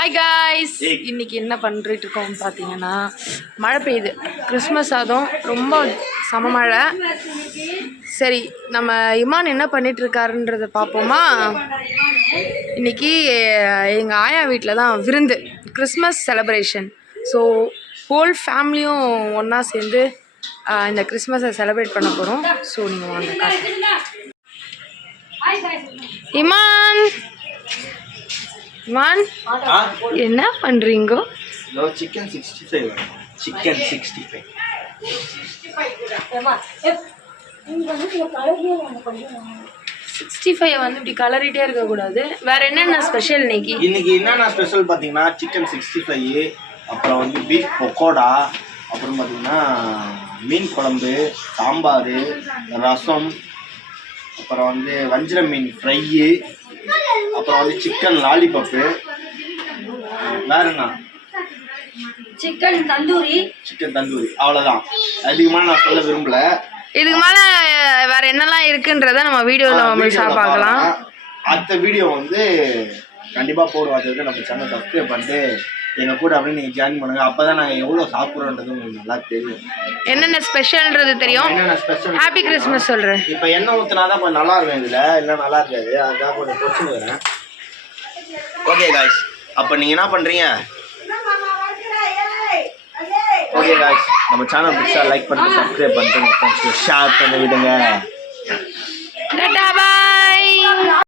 Hi guys இன்னைக்கு என்ன பண்ணிட்டு இருக்கோம் பார்த்தீங்கன்னா மழை பெய்யுது. கிறிஸ்மஸ் அதுவும் ரொம்ப சம மழை. சரி நம்ம இமான் என்ன பண்ணிட்டு இருக்காருன்றத பார்ப்போமா இன்னைக்கு எங்கள் ஆயா வீட்டில் தான் விருந்து கிறிஸ்மஸ் செலப்ரேஷன் ஸோ ஹோல் ஃபேமிலியும் ஒன்றா சேர்ந்து இந்த கிறிஸ்மஸை செலிப்ரேட் பண்ண போகிறோம் ஸோ நீங்கள் வாங்க. இமான்! இமான் ஆ? என்ன பண்ணுறீங்க இதோ chicken sixty five chicken sixty five sixty five வந்து இப்படி கலரிட்டே இருக்கக்கூடாது. வேற என்னென்ன ஸ்பெஷல் இன்னைக்கு? இன்னைக்கு என்னென்ன ஸ்பெஷல் பார்த்தீங்கன்னா சிக்கன் சிக்ஸ்டி ஃபைவ் அப்புறம் வந்து பீஃப் பக்கோடா அப்புறம் பார்த்தீங்கன்னா மீன் குழம்பு சாம்பார் ரசம் அப்புறம் வந்து வஞ்சிர மீன் ஃப்ரையு அப்புறம் வந்து சிக்கன் லாலிபப்பு வேற என்ன சிக்கன் தந்தூரி. சிக்கன் தந்தூரி அவ்வளோதான் அதிகமாக நான் சொல்ல விரும்பல. இதுக்கு மேலே வேற என்னெல்லாம் இருக்குன்றத நம்ம வீடியோல பார்க்கலாம். பார்க்கலாம். அடுத்த வீடியோ வந்து கண்டிப்பா போடுவோம். அது வந்து நம்ம சேனல் சப்ஸ்கிரைப் பண்ணிட்டு எங்க கூட அப்படியே நீங்க ஜாயின் பண்ணுங்க. அப்பதான் நாங்க எவ்வளவு சாப்பிடுறோன்றது உங்களுக்கு நல்லா தெரியும். என்னென்ன ஸ்பெஷல்ன்றது தெரியும்? என்னென்ன ஸ்பெஷல் ஹாப்பி கிறிஸ்மஸ் சொல்கிறேன் இப்போ எண்ணெய் ஊற்றினாதான் கொஞ்சம் நல்லா இருக்கும் இதுல. இல்லை நல்லா இருக்காது. அதுதான் கொஞ்சம் பிரச்சனை ஓகே காய்ஸ் அப்போ நீங்க என்ன பண்ணுறீங்க ஓகே காய்ஸ் நம்ம சேனல் பிடிச்சா லைக் பண்ணிட்டு சப்ஸ்கிரைப் பண்ணுங்க ஷேர் பண்ணி விடுங்க.